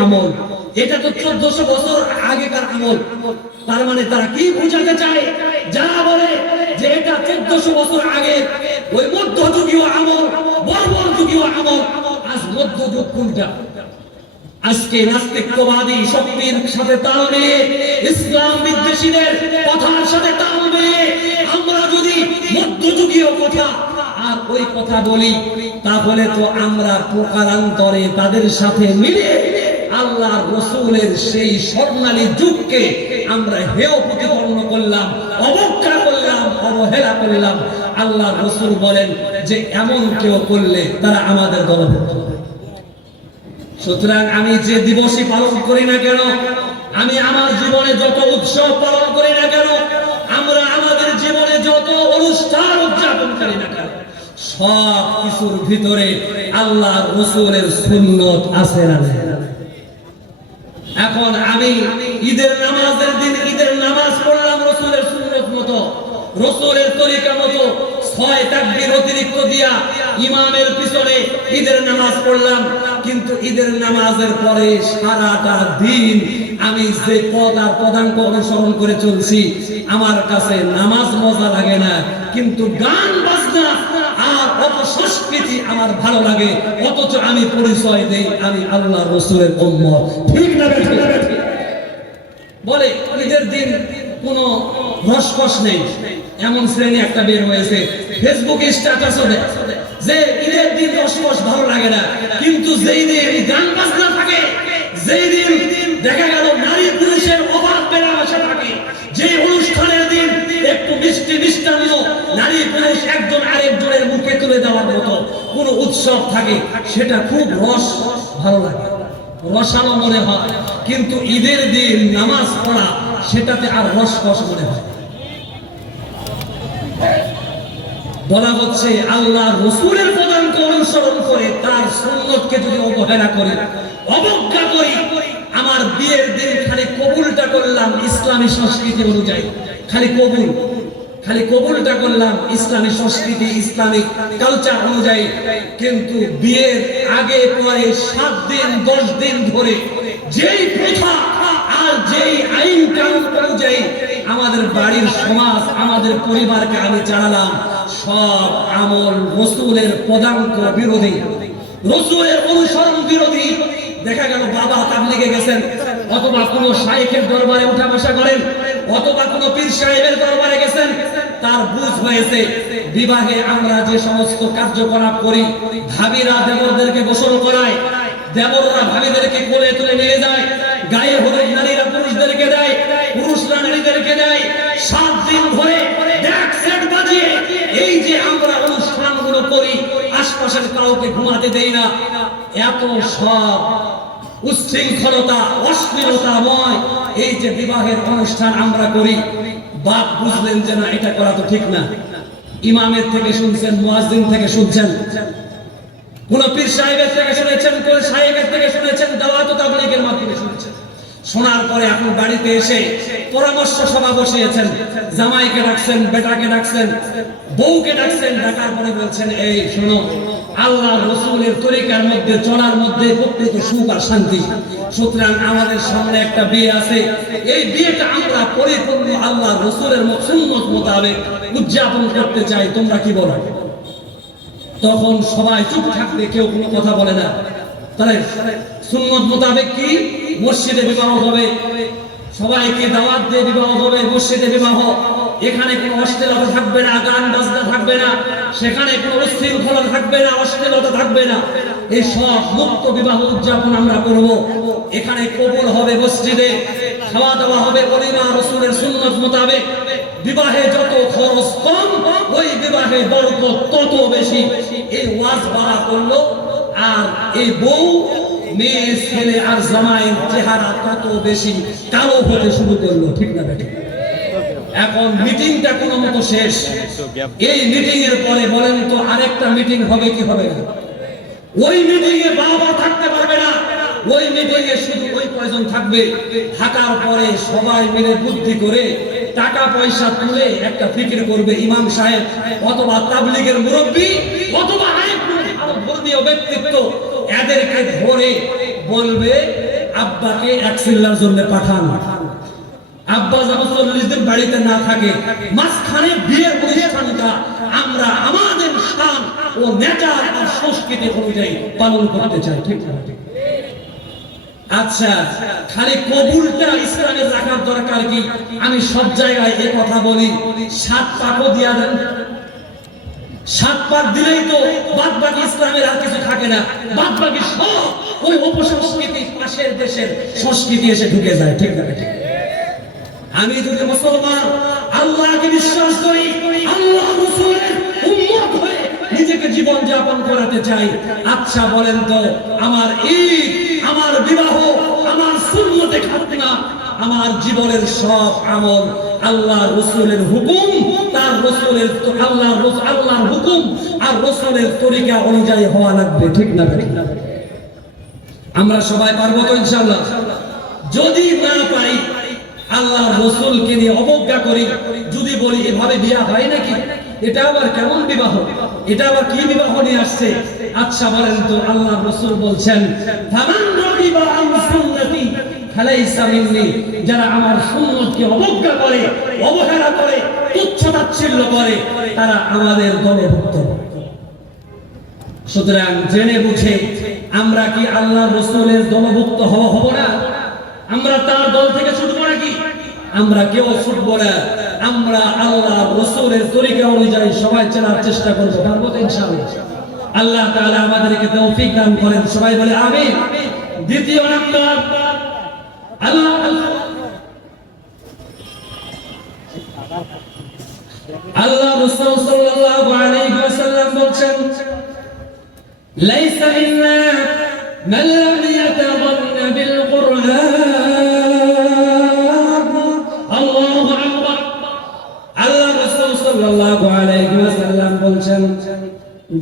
আমল। এটা তো চোদ্দশো বছর আগেকার আমল। তার মানে তারা কি বোঝাতে চায়? যারা বলে যে এটা চোদ্দশো বছর আগে ওই মধ্যযুগীয় আমল আমল। আজ মধ্যযুগ কোনটা? আজকে শক্তির সাথে তাল ইসলাম বিদ্বেষীদের কথার সাথে তাল আমরা যদি মধ্যযুগীয় কথা আর ওই কথা বলি, তাহলে তো আমরা প্রকারান্তরে তাদের সাথে মিলিয়ে আল্লাহ রসুলের সেই স্বর্ণালী যুগকে আমরা হেয় প্রতিপন্ন করলাম, অবজ্ঞা করলাম, অবহেলা করলাম আল্লাহ রসুল বলেন যে, এমন কেউ করলে তারা আমাদের দলভুক্ত সুতরাং আমি যে দিবসই পালন করি না কেন, আমি আমার জীবনে যত উৎসব পালন করি না কেন, আমরা আমাদের জীবনে যত অনুষ্ঠান উদযাপন করি না কেন সব কিছুর ভিতরে আল্লাহ রসুলের সুন্নত আছে না? এখন আমি ঈদের নামাজের দিন ঈদের নামাজ পড়লাম রসুলের সুন্নত মতো। রসুলের তরিকা মতো ছয় তাকবীর অতিরিক্ত দিয়া ইমামের পিছনে ঈদের নামাজ পড়লাম। কিন্তু ঈদের নামাজের পরে সারাটা দিন আমি যে পদ আর পদাঙ্ক অনুসরণ করে চলছি, আমার কাছে নামাজ মজা লাগে না, কিন্তু গান বাজনা অপসংস্কৃতি আমার ভালো লাগে, অথচ আমি পরিচয় দেই, আমি আল্লাহ রসুলের উম্মত। ঠিক না বলে, ঈদের দিন কোনো রসকস নেই। এমন শ্রেণি একটা বের হয়েছে। ফেসবুকে স্ট্যাটাসও দেয় যে ঈদের দিন রসকস ভালো লাগে না, কিন্তু যেই দিন গান বাজনা থাকে, যেই দিন দেখা গেল নারী পুরুষের অবাধ মেলামেশা থাকে দেওয়ার মতো কোন উৎসব থাকে, সেটা খুব রস, ভালো লাগে। রসালো মনে হয়, কিন্তু ঈদের দিন নামাজ পড়া, সেটাতে আর রস রস মনে হয়। বলা হচ্ছে, আল্লাহ রসুলের পদাঙ্ক অনুসরণ করে তার সুন্নতকে যদি অবহেলা করে, অবজ্ঞা করি, আমার বিয়ের দিন খালি কবুলটা করলাম ইসলামী সংস্কৃতি অনুযায়ী। খালি কবুল। খালি কবুলটা করলাম ইসলামী সংস্কৃতি ইসলামিক কালচার অনুযায়ী। কিন্তু বিয়ের আগে, পরে, সাত দিন, দশ দিন ধরে যেই প্রথা আর যেই আইন অনুযায়ী আমাদের বাড়ির সমাজ, আমাদের পরিবারকে আমি চালালাম সব আমল রসুলের পদাঙ্ক বিরোধী। রসুলের অনুসরণ বিরোধী। দেখা গেল বাবা তাবলিগে গেছেন, অথবা কোনো শাইখের দরবারে উঠা বসা করেন। অথবা কোনো পীর সাহেবের দরবারে গেছেন, তার বুঝ হয়েছে, বিবাহে আমরা যে সমস্ত কার্যকলাপ করি, ভাবিরা দেবরদেরকে গোসল করায়, দেবররা ভাবিদেরকে কোলে তুলে নিয়ে যায়, গায়ে হলুদ নারীরা পুরুষদেরকে দেয়, পুরুষরা নারীদেরকে দেয়, সাত দিন ধরে এই যে আমরা অনুষ্ঠানগুলো করি, আশপাশের কাউকে ঘুমাতে দেই না, এত সব উচ্ছৃঙ্খলতা, অশ্লীলতাময়, এই যে বিবাহের অনুষ্ঠান আমরা করি, বাপ বুঝলেন যে না, এটা করা তো ঠিক না। ইমামের থেকে শুনছেন, মুয়াজ্জিন থেকে শুনছেন। কোন পীর সাহেবের থেকে শুনেছেন, কোন সাহেবের থেকে শুনেছেন, দাওয়াত তাবলীগের মাধ্যমে শুনেছেন। শোনার পরে এখন বাড়িতে এসে পরামর্শ সভা বসিয়েছেন। জামাইকে ডাকছেন, বেটাকে ডাকছেন, বউকে ডাকছেন, ডাকার পরে বলছেন, এই, শোনো আল্লাহ রসুলের তরিকার মধ্যে, চলার মধ্যে প্রত্যেক সুখ আর শান্তি। সুতরাং আমাদের সামনে একটা বিয়ে আছে। এই বিয়েটা আমরা পরিপূর্ণ আল্লাহ রসুলের সুন্নত মোতাবেক উদযাপন করতে চাই। তোমরা কি বলো? তখন সবাই চুপ থাকবে, কেউ কোনো কথা বলে না। তাহলে সুন্নত মোতাবেক কি? মসজিদে বিবাহ হবে। সবাইকে দাওয়াত দিয়ে বিবাহ হবে। মসজিদে বিবাহ। এখানে কোনো অশ্লীলতা থাকবে না, গান বাজনা থাকবে না। সেখানে কোনো উশৃঙ্খলা থাকবে না, অশ্লীলতা থাকবে না। এই সব মুক্ত বিবাহ উদযাপন আমরা করব। এখানে কবুল হবে মসজিদে, খাওয়া দাওয়া হবে অলিমা রসুলের সুন্নত মোতাবেক। বিবাহে যত খরচ কম, ওই বিবাহে বরকত তত বেশি। এই ওয়াজ বাড়া করল, আর এই বউ, মেয়ে, ছেলে আর জামাইয়ের চেহারা তত বেশি কালো হতে শুরু করল, ঠিক না বেঠিক এখন মিটিংটা কোনো মতো শেষ। এই মিটিং এর পরে বলেন তো আরেকটা মিটিং হবে কি হবে না? ওই মিটিং এ বাবা থাকতে পারবে না। ওই মিটিং এ শুধু ওই কয়জন থাকবে? থাকার পরে সবাই মিলে বুদ্ধি করে টাকা পয়সা তুলে একটা ফিকির করবে ইমাম সাহেব, অথবা তাবলিগের মুরব্বী, অথবা ধর্মীয় ব্যক্তিত্ব এদেরকে ধরে বলবে, আব্বাকে এক সিল্লার জন্য পাঠান। আব্বা যখন চল্লিশ দিন বাড়িতে না থাকে, মাঝখানে বিয়ের অনুষ্ঠানটা আমরা আমাদের স্থান ও নেচার আর সংস্কৃতি অনুযায়ী পালন করতে চাই, ঠিক? আচ্ছা খালি কবুলটা ইসলামের রাখার দরকার কি? আমি সব জায়গায় এ কথা বলি, সাত পাকও দিয়া দেন। সাত পাক দিলেই তো বাদ বাকি ইসলামের আর কিছু থাকে না। বাদ বাকি সব ওই উপসংস্কৃতি পাশের দেশের সংস্কৃতি এসে ঢুকে যায়, ঠিক না? ঠিক আমি যদি মুসলমান, আল্লাহকে বিশ্বাস করি, আল্লাহ রাসূলের উম্মত হয়ে নিজেকে জীবন যাপন করাতে চাই। আচ্ছা বলেন তো, আমার ঈদ, আমার বিবাহ, আমার সুন্নতে খাতনা, আমার জীবনের সব আমল আল্লাহ রসুলের হুকুম, তার রসুলের আল্লাহ আল্লাহর হুকুম আর রসুলের তরিকা অনুযায়ী হওয়া লাগবে, ঠিক না? ঠিক না আমরা সবাই পারব তো ইনশাল্লাহ যদি না পারি আল্লাহ রসুলকে নিয়ে অবজ্ঞা করি। যদি বলি, এভাবে বিয়া হয় নাকি? এটা আবার কেমন বিবাহ? এটা আবার কি বিবাহ নিয়ে আসছে? আচ্ছা বলেন তো আল্লাহ রসুল বলছেন যারা আমার সুন্নতকে অবজ্ঞা করে, অবহেলা করে, তুচ্ছ তাচ্ছিল্য করে, তারা আমাদের সুতরাং জেনে বুঝে, আমরা কি আল্লাহ রসুলের দলভুক্ত হওয়া হব না? আমরা তার দল থেকে আমরা কেউ ছুটবো না। আমরা আল্লাহ রসুলের তরিকা অনুযায়ী সবাই চেনার চেষ্টা করব। পারব তো আল্লাহ তাআলা আমাদেরকে তৌফিক দান করেন। সবাই বলে আমিন। দ্বিতীয় নাম্বার। আল্লাহ আল্লাহ সাল্লাল্লাহু আলাইহি ওয়াসাল্লাম বলছেন, লাইসা মান লাম বিল কুরআন।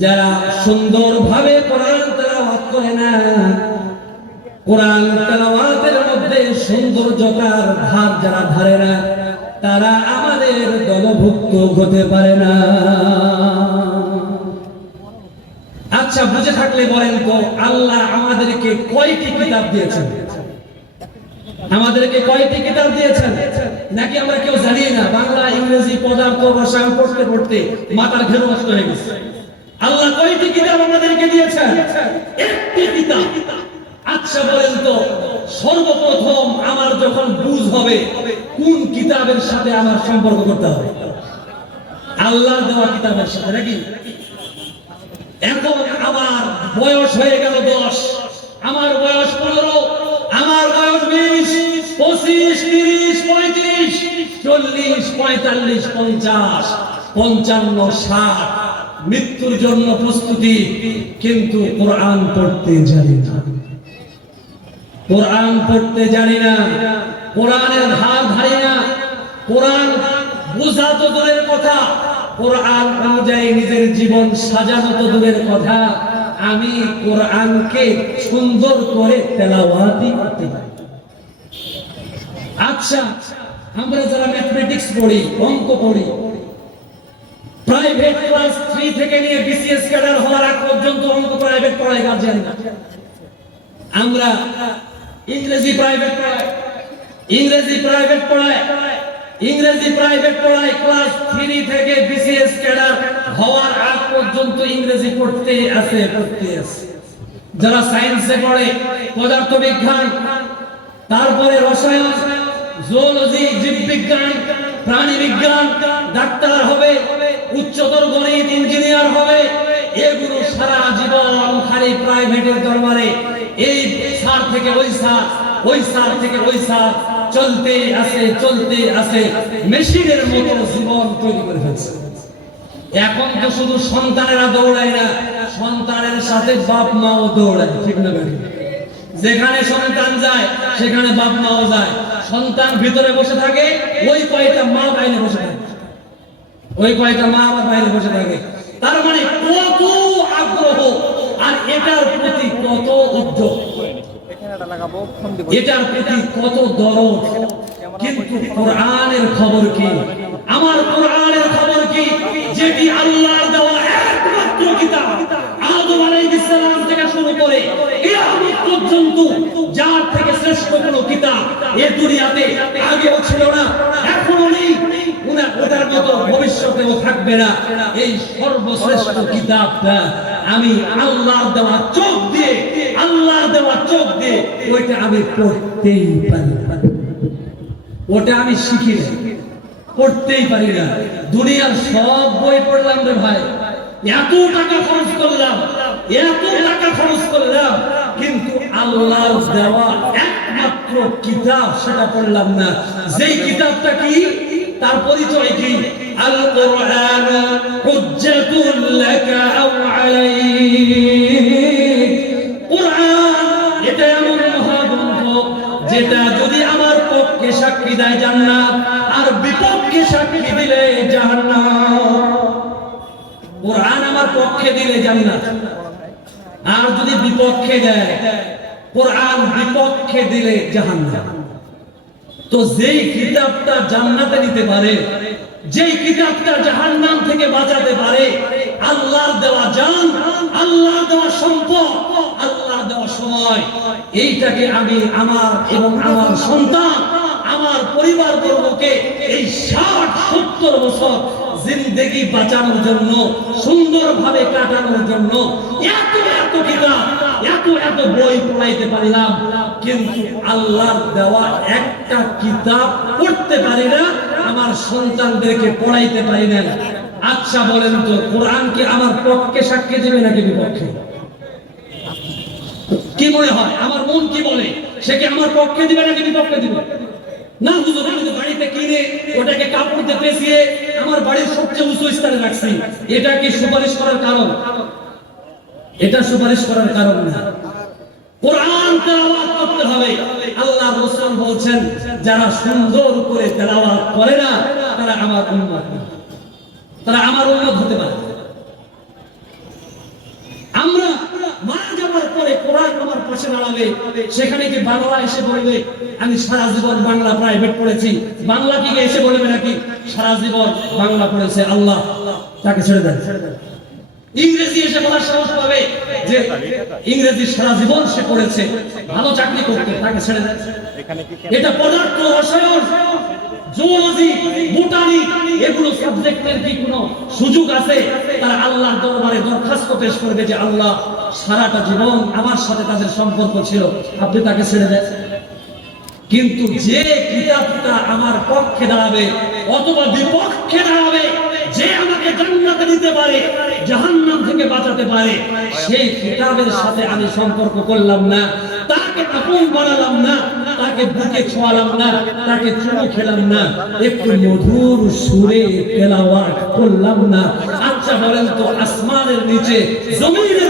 যারা সুন্দরভাবে কোরআন তেলাওয়াত করে না, কোরআন তেলাওয়াতের মধ্যে সৌন্দর্যতার ধার যারা ধারে না, তারা আমাদের দলভুক্ত হতে পারে না। আচ্ছা বুঝে থাকলে বলেন তো, আল্লাহ আমাদেরকে কয়টি কিতাব দিয়েছেন? আমাদেরকে কয়টি কিতাব দিয়েছেন? নাকি আমরা কেউ জানি না, বাংলা, ইংরেজি, পদার্থ রসায়ন পড়তে পড়তে মাথার ঘেরু নষ্ট হয়ে গেছে। আল্লাহ কয়টি কিতাব আমাদেরকে দিয়েছেন? একটি কিতাব। আচ্ছা বলেন তো, সর্বপ্রথম আমার যখন বুঝ হবে, কোন কিতাবের সাথে আমার সম্পর্ক করতে হবে? আল্লাহর দেওয়া কিতাবের সাথে, নাকি? এখন আমার বয়স হয়ে গেল দশ। আমার বয়স পনেরো, আমার বয়স বিশ, পঁচিশ, তিরিশ, পঁয়ত্রিশ, চল্লিশ, পঁয়তাল্লিশ, পঞ্চাশ, পঞ্চান্ন, ষাট মৃত্যুর জন্য প্রস্তুতি, কিন্তু কোরআন পড়তে জানি না। কোরআন পড়তে জানি না, কোরআনের ধার ধারি না। কোরআন বোঝা তো দূরের কথা, কোরআন অনুযায়ী নিজের জীবন সাজানো তো দূরের কথা। আমি কোরআনকে সুন্দর করে তেলাওয়াতি করতে পারি। আচ্ছা আমরা যারা ম্যাথমেটিক্স পড়ি, অঙ্ক পড়ি প্রাইভেট ক্লাস 3 থেকে নিয়ে বিসিএস ক্যাডার হওয়ার আগ পর্যন্ত অঙ্ক প্রাইভেট পড়ায় গার্জিয়ান না আমরা ইংরেজি প্রাইভেট পড়াই ইংরেজি প্রাইভেট পড়াই ইংরেজি প্রাইভেট পড়াই ক্লাস 3 থেকে বিসিএস ক্যাডার হওয়ার আগ পর্যন্ত ইংরেজি পড়তে আছে পড়তে আছে। যারা সায়েন্সে পড়ে পদার্থবিজ্ঞান তারপরে রসায়ন জুওলজি জীববিজ্ঞান প্রাণী বিজ্ঞান, ডাক্তার হবে, উচ্চতর গণিত ইঞ্জিনিয়ার হবে। এগুলো সারা জীবন খালি প্রাইভেটের দরবারে। এই স্যার থেকে ওই সার, ওই স্যার থেকে ওই স্যার চলতে আসে চলতে আসে মেশিনের মতো জীবন তৈরি করে ফেলছে। এখন তো শুধু সন্তানেরা দৌড়ায় না, সন্তানের সাথে বাপ মাও দৌড়ায়, ঠিক না যেখানে সন্তান যায়, সেখানে বাপ মাও যায়। সন্তান ভিতরে বসে থাকে, ওই কয়টা মা বাইরে বসে থাকে। ওই কয়টা মা আবার বাইরে বসে থাকে। তার মানে কত আগ্রহ, আর এটার প্রতি কত উদ্যোগ। এটার প্রতি কত দরদ। কিন্তু কোরআনের খবর কি? আমার কোরআনের খবর কি? যেটি আল্লাহর দেওয়া একমাত্র কিতাব। আদম আলাইহিস সালাম থেকে শুরু করে পর্যন্ত যার থেকে শ্রেষ্ঠ কোন কিতাব এ দুনিয়াতে আগেও ছিল না, এখনও নেই। ভবিষ্যতেও থাকবে না। এই সর্বশ্রেষ্ঠ কিতাবটা আমি আল্লাহ দেওয়া চোখ দিয়ে আল্লাহ দেওয়া চোখ দিয়ে ওইটা আমি পড়তেই পারি ওটা আমি শিখি না। পড়তেই পারি না। দুনিয়ার সব বই পড়লাম রে ভাই। এত টাকা খরচ করলাম, এত টাকা খরচ করলাম কিন্তু আল্লাহর দেওয়া একমাত্র কিতাব সেটা পড়লাম না। যেই কিতাবটা কি? তার পরিচয় কি? আল কোরআন হুজ্জাতুল লাকা আও এটা এমন মহাগ্রন্থ যেটা যদি আমার পক্ষে সাক্ষী দেয় জান্নাত, আর বিপক্ষে সাক্ষী দিলে জাহান্নাম। কোরআন আমার পক্ষে দিলে জান্নাত। আর যদি বিপক্ষে দেয়, কোরআন বিপক্ষে দিলে জাহান্নাম। তো যেই কিতাবটা জান্নাতে নিতে পারে, যেই কিতাবটা জাহান্নাম থেকে বাঁচাতে পারে, আল্লাহর দেওয়া জান, আল্লাহর দেওয়া সম্পদ, আল্লাহর দেওয়া সময়, এইটাকে আমি আমার এবং আমার সন্তান, আমার পরিবার বর্গকে এই ষাট সত্তর বছর জিন্দেগি বাঁচানোর জন্য, সুন্দরভাবে কাটানোর জন্য এত এত কিতাব, এত এত বই পড়াইতে পারলাম, কিন্তু আল্লাহর দেওয়া একটা কিতাব পড়তে পারি না, আমার সন্তানদেরকে পড়াইতে পারি না। আচ্ছা বলেন তো, কোরআন কি আমার পক্ষে সাক্ষী দেবে নাকি বিপক্ষে? কি মনে হয়? আমার মন কি বলে? সে কি আমার পক্ষে দিবে নাকি বিপক্ষে দিবে? না, হুজুর, আমি বাড়িতে কিনে ওটাকে কাপড় দিয়ে পেঁচিয়ে আমার বাড়ির সবচেয়ে উঁচু স্থানে রাখছি। এটা কি সুপারিশ করার কারণ? এটা সুপারিশ করার কারণ না। কোরআন তেলাওয়াত করতে হবে। আল্লাহ রাসূল বলছেন, যারা সুন্দর করে তেলাওয়াত করে না, তারা আমার উম্মত তারা আমার উম্মত হতে পারে আমরা মারা যাওয়ার পরে কোরআন আমার দাঁড়াবে সেখানে কি বাংলা এসে বলবে আমি সারা জীবন বাংলা প্রাইভেট পড়েছি। বাংলা কি এসে বলবে নাকি? সারা জীবন বাংলা পড়েছে আল্লাহ। তাকে ছেড়ে দেন। ইংরেজি এসে বলার সাহস পাবে যে ইংরেজি সারা জীবন সে পড়েছে ভালো চাকরি করতে তাকে ছেড়ে দেন। এটা পদার্থ রসায়ন জুওলজি বোটানি এগুলো সাবজেক্টের কি কোনো সুযোগ আছে? তারা আল্লাহর দরবারে দরখাস্ত পেশ করবে যে আল্লাহ সারাটা জীবন আমার সাথে তাদের সম্পর্ক ছিল। আপনি তাকে ছেড়ে দেন। কিন্তু যে কিতাবটা আমার পক্ষে দাঁড়াবে, অথবা বিপক্ষে দাঁড়াবে, যে আমাকে জান্নাতে দিতে পারে, জাহান্নাম থেকে বাঁচাতে পারে সেই কিতাবের সাথে আমি সম্পর্ক করলাম না, তাকে আপন বানালাম না, তাকে বুকে ছোঁয়ালাম না, তাকে চুমু খেলাম না, একটু মধুর সুরে তেলাওয়াত করলাম না। আচ্ছা বলেন তো, আসমানের নিচে, জমিনের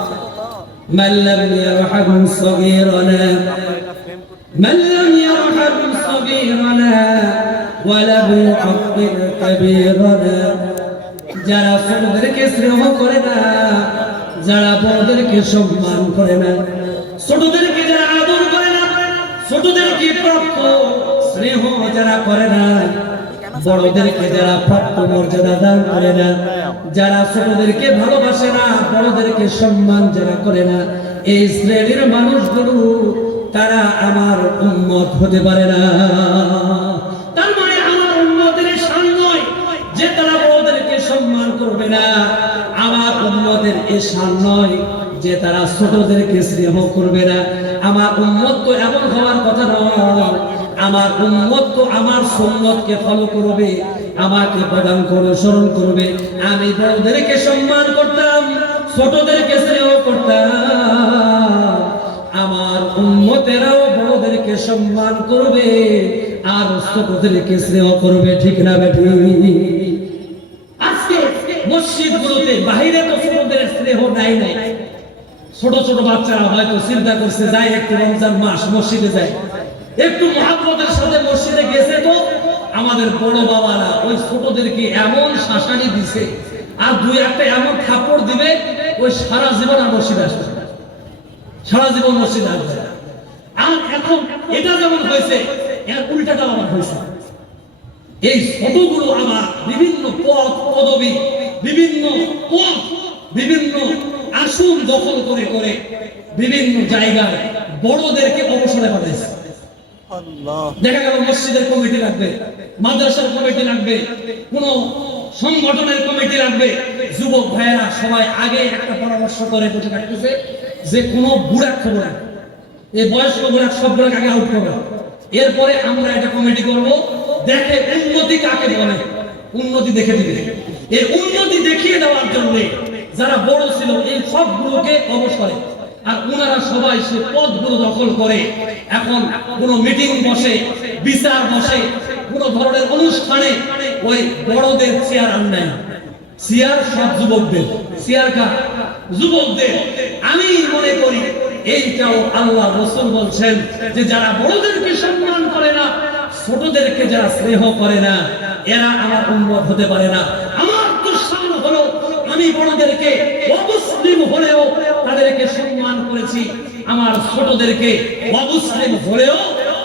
من لم يرحم صغيرنا من لم يرحم صغيرنا ولم يحقر كبيرنا যারা ছোটদেরকে স্নেহ করে না যারা বড়দেরকে সম্মান করে না ছোটদেরকে যারা আদর করে না ছোটদেরকে প্রাপ্ত স্নেহ যারা করে না বড়দেরকে যারা প্রাপ্ত মর্যাদা দান করে না, যারা ছোটদেরকে ভালোবাসে না, বড়দেরকে সম্মান যারা করে না, এই শ্রেণির মানুষগুলো, তারা আমার উন্মত হতে পারে না। তার মানে আমার উন্মতের যে তারা বড়দেরকে সম্মান করবে না। আমার উন্মতের এ নয় যে তারা ছোটদেরকে স্নেহ করবে না। আমার উন্মত তো এমন হওয়ার কথা নয় আমার উম্মত তো আমার সুন্নতকে ফলো করবে, আমাকে প্রদান করে, স্মরণ করবে। আমি বড়দেরকে সম্মান করতাম, ছোটদেরকে স্নেহ করতাম। আমার উম্মতেরাও বড়দেরকে সম্মান করবে আর ছোটদেরকে স্নেহ করবে, ঠিক না বেঠি আজকে মসজিদগুলোতে বাইরে তো ছোটদের স্নেহ নাই নাই। ছোট ছোট বাচ্চারা হয়তো চিন্তা করছে যাই একটু রমজান মাস মসজিদে যায়। একটু মহাব্বতের সাথে মসজিদে গেছে তো, আমাদের বড় বাবারা ওই ছোটদেরকে এমন শাসানি দিছে, আর দুই একটা এমন থাপড় দিবে, ওই সারা জীবন আর মসজিদে আসবে সারা জীবন মসজিদে আসবে আর এখন এটা যেমন হয়েছে, এর উল্টাটা আবার হয়েছে। এই ছোটগুলো আমার বিভিন্ন পদ পদবি, বিভিন্ন পদ বিভিন্ন আসন দখল করে করে বিভিন্ন জায়গায় বড়দেরকে অবসরে পাঠাইছে দেখা গেল মসজিদের কমিটি লাগবে, মাদ্রাসার কমিটি লাগবে, কোন সংগঠনের কমিটি লাগবে। যুবক ভাইয়েরা সবাই আগে একটা পরামর্শ করে বসে থাকতেছে যে কোন খবর এই বয়স্ক বুড়া সবগুলো আগে আউট করবে এরপরে আমরা একটা কমিটি করব, দেখে উন্নতি কাকে বলে, উন্নতি দেখে দিবে। এই উন্নতি দেখিয়ে দেওয়ার জন্য যারা বড় ছিল, এই সবগুলোকে অবসরে আর ওনারা সবাই সে পদগুলো দখল করে। এখন কোনো মিটিং বসে, বিচার বসে, কোনো ধরনের অনুষ্ঠানে ওই বড়দের চেয়ার আনবে না চেয়ার সব যুবকদের। চেয়ার কা যুবকদের। আমি মনে করি এইটাও আল্লাহ রসুল বলছেন যে যারা বড়দেরকে সম্মান করে না, ছোটদেরকে যারা স্নেহ করে না, এরা আমার উন্মত হতে পারে না। আমার দুঃসাহস হলো আমি বড়দেরকে অমুসলিম হলেও তাদেরকে সম্মান করেছি। আমার ছোটদেরকে অমুসলিম হলেও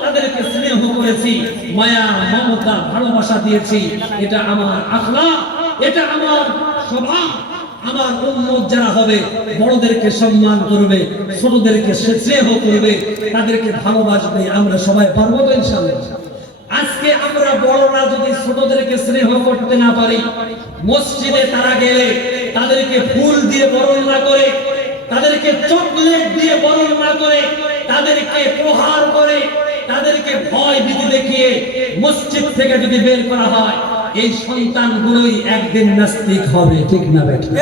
তাদেরকে স্নেহ করেছি। মায়া, মমতা, ভালোবাসা দিয়েছি। এটা আমার আখলা এটা আমার স্বভাব। আমার উম্মত যারা হবে, বড়দেরকে সম্মান করবে, ছোটদেরকে স্নেহ করবে, তাদেরকে ভালোবাসবে, আমরা সবাই পারব তো আজকে আমরা বড়রা যদি ছোটদেরকে স্নেহ করতে না পারি, মসজিদে তারা গেলে তাদেরকে ফুল দিয়ে বরণ না করে তাদেরকে চকলেট দিয়ে বরণ না করে তাদেরকে প্রহার করে তাদেরকে ভয় ভীতি দেখিয়ে মসজিদ থেকে যদি বের করা হয় এই সন্তানগুলোই একদিন নাস্তিক হবে ঠিক না বেঠিক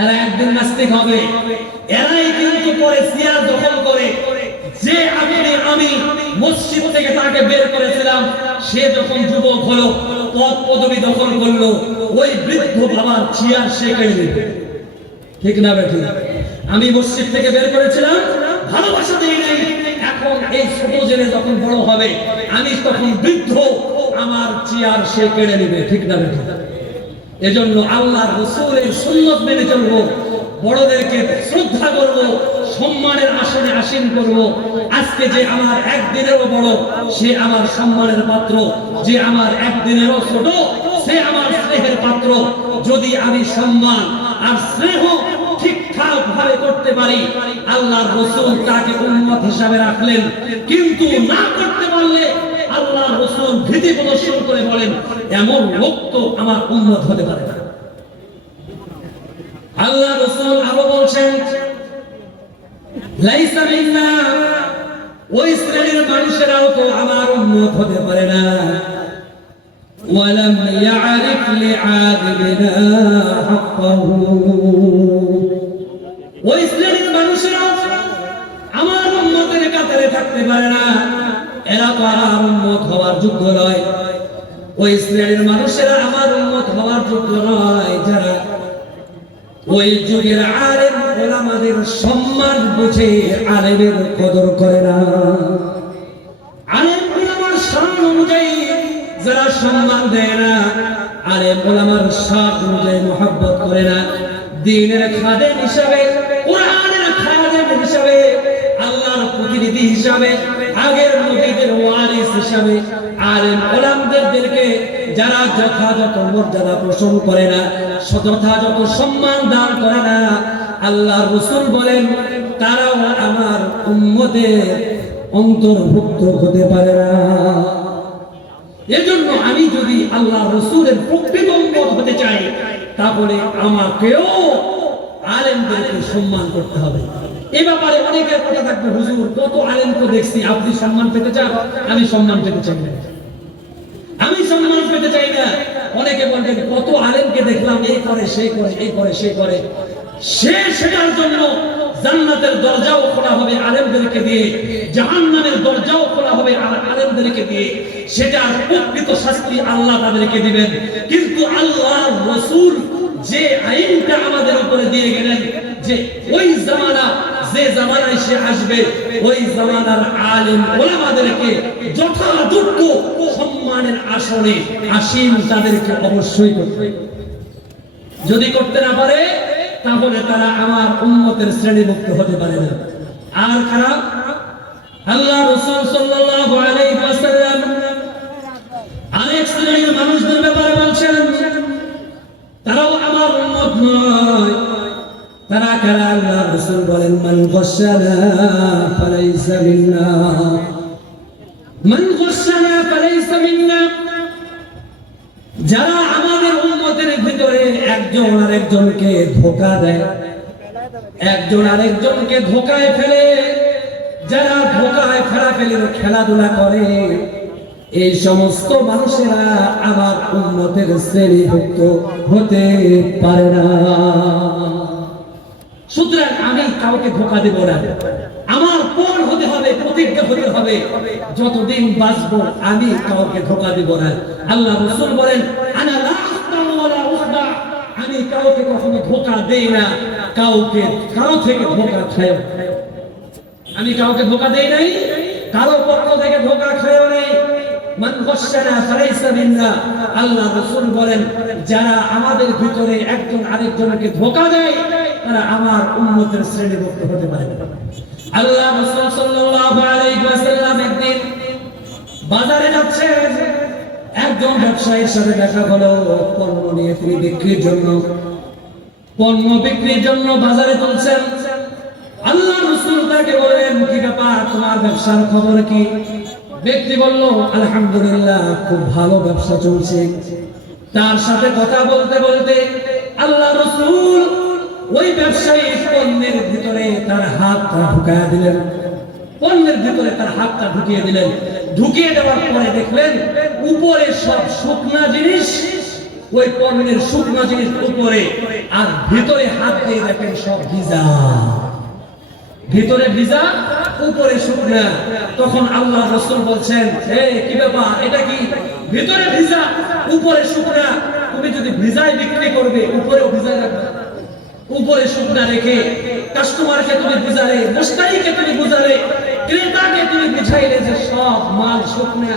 এরা একদিন নাস্তিক হবে। এরাই কিন্তু পরে সিয়ার দখল করে। যে আমি আমি মসজিদ থেকে তাকে বের করেছিলাম সে যখন যুবক হলো পদ পদবি দখল করল ওই বৃদ্ধ বাবার চেয়ার সে কেড়ে ঠিক না বেঠি? আমি মসজিদ থেকে বের করেছিলাম, ভালোবাসা দেই নাই। এখন এই ছোট জেনে যখন বড় হবে, আমি তখন বৃদ্ধ, আমার চেয়ার সে কেড়ে নিবে, ঠিক না বেঠি? এজন্য আল্লাহ রসুলের সুন্নত মেনে চলবো, বড়দেরকে শ্রদ্ধা করব, সম্মানের আসনে আসীন করব। আজকে যে আমার একদিনেরও বড়, সে আমার সম্মানের পাত্র। যে আমার একদিনেরও ছোট, সে আমার স্নেহের পাত্র। যদি আমি সম্মান আর স্নেহ ঠিকঠাক ভাবে করতে পারি আল্লাহ রসুল তাকে উন্মত হিসাবে রাখলেন। কিন্তু না করতে পারলে আল্লাহ রসুল ভীতি প্রদর্শন করে বলেন, এমন লোক তো আমার উন্মত হতে পারে না। আল্লাহ রসুল আরও বলছেন, লাইসা ওই শ্রেণির মানুষেরাও তো আমার উন্মত হতে পারে না। ولم يعرف لعاذبنا حقه ওই শ্রেণীর মানুষেরা আমার উন্মতের কাতারে থাকতে পারে না এরা তো আর আমার উন্মত হওয়ার যোগ্য নয় ওই শ্রেণীর মানুষেরা আমার উন্মত হওয়ার যোগ্য নয় যারা ওই যুগের আলেম ওলামাদের সম্মান বুঝে আলেমের কদর করে না আলেম ওলামার শান অনুযায়ী যারা সম্মান দেয় না আলেম ওলামার শান অনুযায়ী করে না। দিনের খাদেম হিসাবে, কোরআনের খাদেম হিসাবে, আল্লাহর প্রতিনিধি হিসাবে, আগের নবীদের ওয়ারিস হিসাবে, আলেম ওলামদেরকে যারা যথাযথ মর্যাদা পোষণ করে না যথাযথ সম্মান দান করে না আল্লাহ রসুল বলেন, তারাও আমার অন্তর্ভুক্ত হতে পারে না। এজন্য আমি যদি আল্লাহ রসুলের প্রকৃত উম্মত হতে চাই, তাহলে আমাকেও আলেমদেরকে সম্মান করতে হবে। এ ব্যাপারে অনেকের কথা থাকবে, হুজুর, কত আলেমকে দেখছি, আপনি সম্মান পেতে চান? আমি সম্মান পেতে চাই না। আমি সম্মান পেতে চাই না। অনেকে বলবেন, কত আলেমকে দেখলাম, এই করে সে করে, এই করে সে করে। সে সেটার জন্য জান্নাতের দরজাও খোলা হবে আলেমদেরকে দিয়ে, জাহান্নামের দরজাও খোলা হবে আলেমদেরকে দিয়ে। সেটার প্রকৃত শাস্তি আল্লাহ তাদেরকে দিবেন। কিন্তু আল্লাহ রসুল যে আইনটা আমাদের উপরে দিয়ে গেলেন, যে ওই জামানা, যে জামানায় সে আসবে, ওই জামানার আলেম ওলামাদেরকে যথাযোগ্য সম্মানের আসনে, আসীন তাদেরকে অবশ্যই করতে যদি করতে না পারে তাহলে তারা আমার উন্মতের শ্রেণীভুক্ত হতে পারে না। আর খারাপ আল্লাহ রসুল সাল্লাল্লাহু আলাইহি ওয়াসাল্লাম আরেক শ্রেণির মানুষদের ব্যাপারে বলছেন, তারাও আমার নয়। তারা কারা আল্লাহ রসুল বলেন, মান ফালাইসা মিন্না। মান ফালাইসা মিন্না। যারা একজন আরেকজনকে ধোকা দেয়। একজন আরেকজনকে ধোকায় ফেলে। যারা ধোকায় ফেলা ফেলে খেলাধুলা করে, এই সমস্ত মানুষেরা আমার উন্মতের শ্রেণীভুক্ত হতে পারে না। সুতরাং আমি কাউকে ধোকা দেব না। আমার পর হতে হবে, প্রতিজ্ঞা হতে হবে। যতদিন বাঁচবো, আমি কাউকে ধোকা দেব না। আল্লাহ রসুল বলেন, আনা আমি কাউকে কখনো ধোকা দেই না, কাউকে কারও থেকে ধোকা খায় আমি কাউকে ধোকা দেই নাই, কারও পক্ষ থেকে ধোকা খায়ও নাই আরেকজনকে ধোকা দেয় আমার পারে না। আল্লাহ বাজারে একজন ব্যবসায়ীর সাথে দেখা হলো, পণ্য নিয়ে তিনি বিক্রির জন্য। পণ্য বিক্রির জন্য বাজারে তুলছেন। আল্লাহ রসুল তাকে বলেন কি ব্যাপার? তোমার ব্যবসার খবর কি? ব্যক্তি বলল, আলহামদুলিল্লাহ, খুব ভালো ব্যবসা চলছে। তার সাথে কথা বলতে বলতে আল্লাহ রসুল ওই ব্যবসায়ী পণ্যের ভিতরে তার হাতটা ঢুকায় দিলেন। পণ্যের ভিতরে তার হাতটা ঢুকিয়ে দিলেন। ঢুকিয়ে দেওয়ার পরে দেখলেন, উপরে সব শুকনা জিনিস, ওই পণ্যের শুকনা জিনিস উপরে, আর ভিতরে হাত দিয়ে দেখেন সব ভিজা। ভিতরে ভিজা, উপরে শুকনা। তখন আল্লাহ রসুল বলছেন, এ, কি ব্যাপার? এটা কি ভিতরে ভিজা, উপরে শুকনা? তুমি যদি ভিজায় বিক্রি করবে, উপরেও ভিজা রাখবে। উপরে শুকনা রেখে কাস্টমারকে তুমি বুঝালে মুস্তারিকে তুমি বুঝালে ক্রেতাকে তুমি বুঝাইলে যে সব মাল শুকনা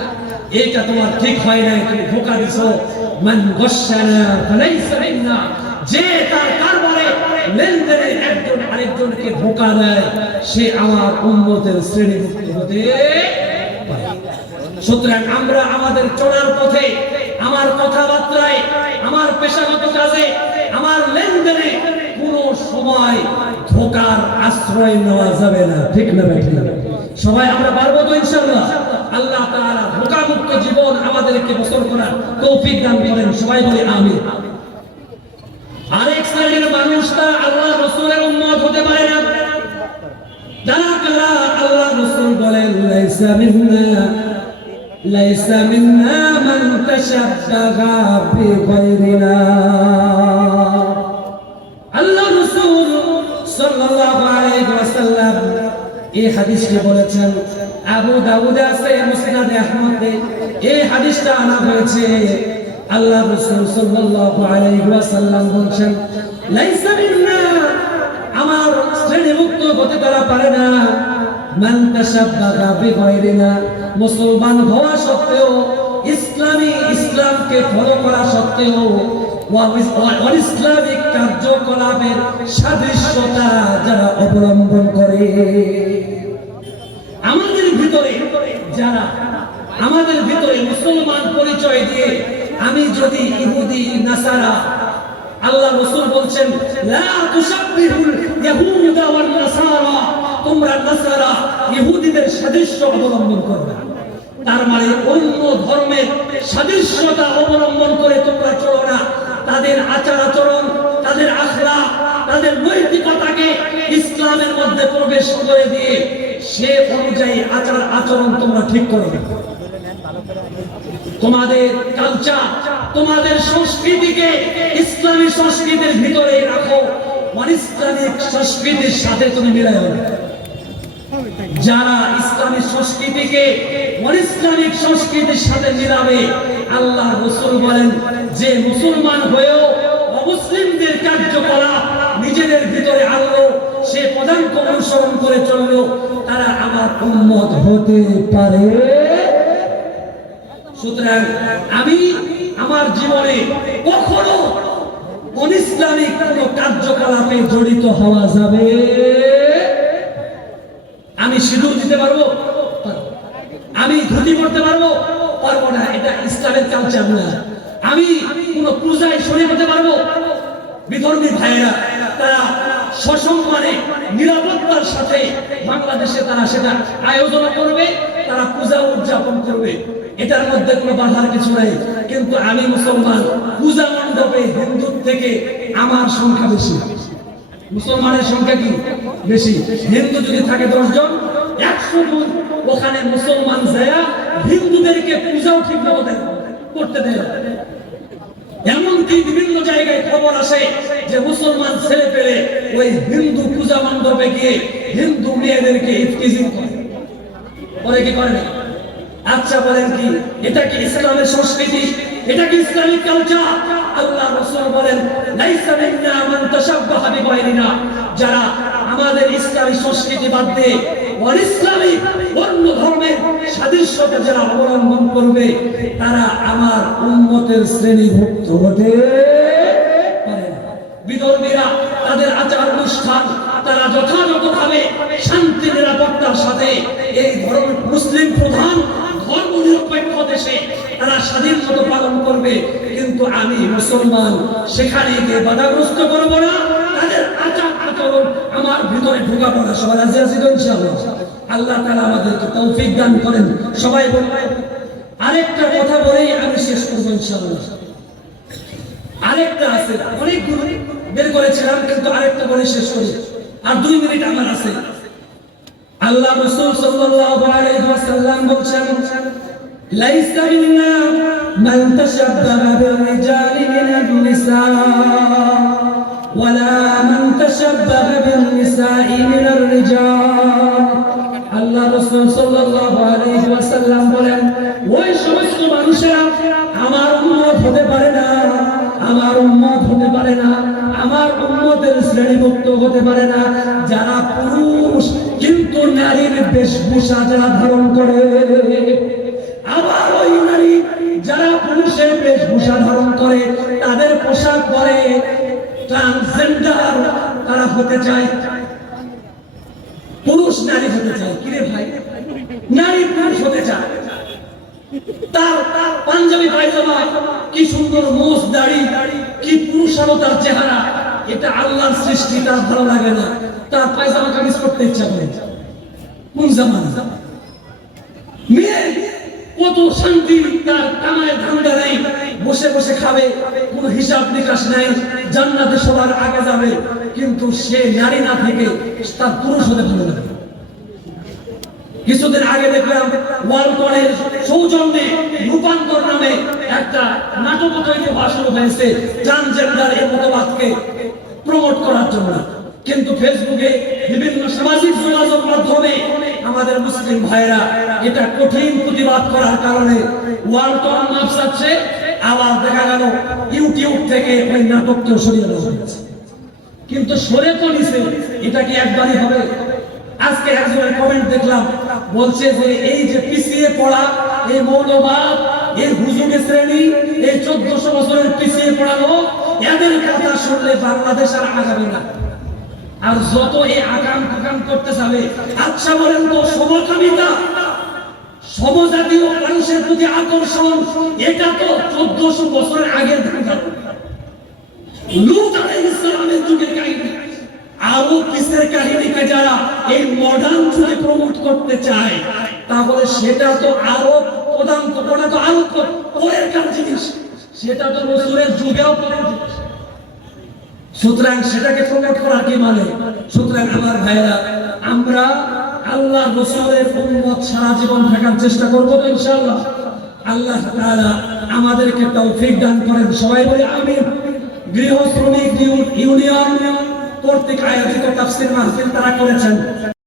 এটা তোমার ঠিক হয় নাই, তুমি ধোকা দিছো। মান গসানা যে তার কারবারে লেনদেনে একজন আরেকজনকে ধোকা দেয়, সে আমার উম্মতের শ্রেণীভুক্ত হতে পারে। সুতরাং আমরা আমাদের চলার পথে, আমার কথাবার্তায়, আমার পেশাগত কাজে, আমার লেনদেনে কোনো সময় ধোকার, আশ্রয় নেওয়া যাবে না। ঠিক না ঠিক? সবাই, আমরা পারব তো ইনশাআল্লাহ? আল্লাহ তাআলা ধোকা মুক্ত জীবন আমাদেরকে বসর করার তৌফিক দান করেন। সবাই বলি আমিন। আরেক শ্রেণির মানুষ তারা আল্লাহ রসুলের উম্মত হতে পারে না। যারা কারা আল্লাহ রসুল বলেন, লাইসা মিন্না লাইসা মিন্না মান তাশাব্বাহা বিগায়রিনা। এই হাদিসকে বলেছেন, আবু দাউদ আছে, মুসনাদ আহমদে। এই হাদিসটা আনা হয়েছে, আল্লাহ রাসূল সাল্লাল্লাহু আলাইহি ওয়াসাল্লাম বলেন লাইসা মিন্না, আমার শ্রেণীভুক্ত হতে তারা পারে না। মান তাশাব্বাহা বিগায়রিনা, মুসলমান হওয়া সত্ত্বেও, ইসলামী ইসলামকে ফলো করা সত্ত্বেও কার্যকলাপের সাদৃশ্যতা যারা অবলম্বন করে। আমাদের ভিতরে, যারা আমাদের ভিতরে মুসলমান পরিচয় দিয়ে, আমি যদি ইহুদি, নাসারা, আল্লাহ রসুল বলছেন তোমরা নাসারা, ইহুদিদের সাদৃশ্য অবলম্বন করবে তার মানে অন্য ধর্মের সাদৃশ্যতা অবলম্বন করে তোমরা চলো না। তাদের আচার আচরণ, তাদের আখড়া তাদের নৈতিকতাকে ইসলামের মধ্যে প্রবেশ করে দিয়ে সে অনুযায়ী আচার আচরণ তোমরা ঠিক করো। তোমাদের কালচার তোমাদের সংস্কৃতিকে ইসলামী সংস্কৃতির ভিতরে রাখো অনিসলামিক সংস্কৃতির সাথে তুমি মিলাই যারা ইসলামী সংস্কৃতিকে অনিসলামিক সংস্কৃতির সাথে মিলাবে, আল্লাহ রসুল বলেন, যে মুসলমান হয়েও অমুসলিমদের কার্যকলাপ নিজেদের ভিতরে আনলো, সে পদাঙ্ক অনুসরণ করে চলল, তারা আমার উম্মত হতে পারে? সুতরাং আমি আমার জীবনে কখনো অনিসলামিক কোন কার্যকলাপে জড়িত হওয়া যাবে আমি সিঁদুর দিতে পারব। আমি ধুতি করতে পারব? পারব না, এটা ইসলামের কালচার না। আমি কোন পূজায় শরীর হতে পারব? বিধর্মী ভাইয়েরা, তারা সসম্মানে, নিরাপত্তার সাথে বাংলাদেশে তারা সেটা আয়োজন করবে, তারা পূজা উদযাপন করবে। এটার মধ্যে কোনো বাধার কিছু নাই। কিন্তু আমি মুসলমান, পূজা মণ্ডপে হিন্দুর থেকে আমার সংখ্যা বেশি। মুসলমানের সংখ্যা কি? বেশি। হিন্দু যদি থাকে দশজন একশো জন ওখানে মুসলমান যায় হিন্দুদেরকে পূজাও ঠিক মতো করতে দেয়। এমনকি বিভিন্ন জায়গায় খবর আসে যে মুসলমান ছেলে পেলে ওই হিন্দু পূজা মণ্ডপে গিয়ে হিন্দু মেয়েদেরকে ইফতিজিং করে। করে কি করে? আচ্ছা বলেন কি, এটা কি ইসলামের সংস্কৃতি? এটা কি ইসলামিক কালচার? আল্লাহ রাসূল বলেন, লাইসা মিন্না মান তাশাব্বাহা বিগায়রিনা। যারা আমাদের ইসলামী সংস্কৃতি বাদ দিয়ে অনিসলামিক অন্য ধর্মের সাদৃশ্যতা যারা অবলম্বন করবে, তারা আমার শ্রেণীভুক্ত হতে তাদের আচার অনুষ্ঠান তারা যথাযথভাবে শান্তি, নিরাপত্তার সাথে এই ধর্ম মুসলিম প্রধান ধর্ম নিরপেক্ষ দেশে তারা স্বাধীন মতো পালন করবে। কিন্তু আমি মুসলমান, সেখানে গিয়ে বাধাগ্রস্ত করব না। তাদের আমার ভিতরে ঢুকাবো না সবাই রাজি আছি তো ইনশাআল্লাহ? আল্লাহ তাআলা আমাদেরকে তৌফিক দান করেন। সবাই বলবেন আরেকটা কথা বলেই আমি শেষ করব ইনশাআল্লাহ। আরেকটা আছে অনেকগুলো বের করেছিলাম কিন্তু আরেকটা বলে শেষ করি। আর দুই মিনিট আমার আছে। আল্লাহ রাসূল সাল্লাল্লাহু আলাইহি ওয়াসাল্লাম বলছেন, লাইসা মিন্না মান তাশাব্বাহা বির-রিজালি মিনান নিসা। ওয়ালা মান তাশাব্বাহা বিন-নিসাই মিনার রিজাল আল্লাহ রাসূল সাল্লাল্লাহু আলাইহি ওয়াসাল্লাম বলেন, ওই সমস্ত মানুষেরা আমার উম্মত হতে পারে না, আমার উম্মত হতে পারে না, আমার উম্মতের শ্রেণীভুক্ত হতে পারে না, যারা পুরুষ কিন্তু নারীর বেশভূষা যারা ধারণ করে। আবার ওই নারী যারা পুরুষের বেশভূষা ধারণ করে, তাদের পোশাক পরে ট্রান্সজেন্ডার তারা হতে চায়। পুরুষ, নারী হতে চায়। কিরে ভাই? নারী, পুরুষ হতে চায়। তার পাঞ্জাবি, পায়জামা, কি সুন্দর মোষ, দাড়ি, কি পুরুষারও তার চেহারা, এটা আল্লাহর সৃষ্টি, তার ভালো লাগে না। তার পায়জামা কামিজ করতে ইচ্ছা করে। কোন জামানা? মেয়ে, কত শান্তি তার কামায় ধান্দা নেই। বসে বসে খাবে, কোনো হিসাব নিকাশ নাই, জান্নাতে সবার আগে যাবে, কিন্তু সে নারী না থেকে তার পুরুষ হতে ভালো লাগে কিছুদিন আগে দেখলাম ওয়ালটনের সৌজন্যে রূপান্তর নামে একটা নাটক তৈরি হওয়া শুরু হয়েছে ট্রান্সজেন্ডার এই মতবাদকে প্রমোট করার জন্য। কিন্তু ফেসবুকে বিভিন্ন সামাজিক যোগাযোগ মাধ্যমে আমাদের মুসলিম ভাইরা এটা কঠিন প্রতিবাদ করার কারণে ওয়ালটন মাপ চাচ্ছে আবার দেখা গেল, ইউটিউব থেকে ওই নাটককেও সরিয়ে দেওয়া হয়েছে। কিন্তু সরে তো নিছে, এটা কি একবারই হবে? আজকে একজনের কমেন্ট দেখলাম, বলছে যে এই যে পিছিয়ে পড়া, এই মৌলবাদ এই হুজুগে শ্রেণি, এই চোদ্দশো বছরের পিছিয়ে পড়া লোক, এদের কথা শুনলে বাংলাদেশ আর আগাবে না। আর যত এই আগাম আগাম করতে যাবে আচ্ছা বলেন তো, সমকামিতা সমজাতীয় মানুষের প্রতি আকর্ষণ, এটা তো চোদ্দশো বছরের আগের কাহিনী। আরও প্রমোট করতে চায়, তাহলে সেটা তো আরও প্রধান তো জিনিস? সেটা যুগেও সুতরাং সেটাকে প্রমোট করা কি মানে? সুতরাং আমার ভাইরা আমরা আল্লাহ রসুলের উন্মত সারা জীবন থাকার চেষ্টা করব ইনশাল্লাহ আল্লাহ তাআলা আমাদেরকে তৌফিক দান করেন। সবাই বলে আমি গৃহ শ্রমিক ইউনিয়ন কর্তৃক আয়োজিত তাফসীর মাহফিল তারা করেছেন।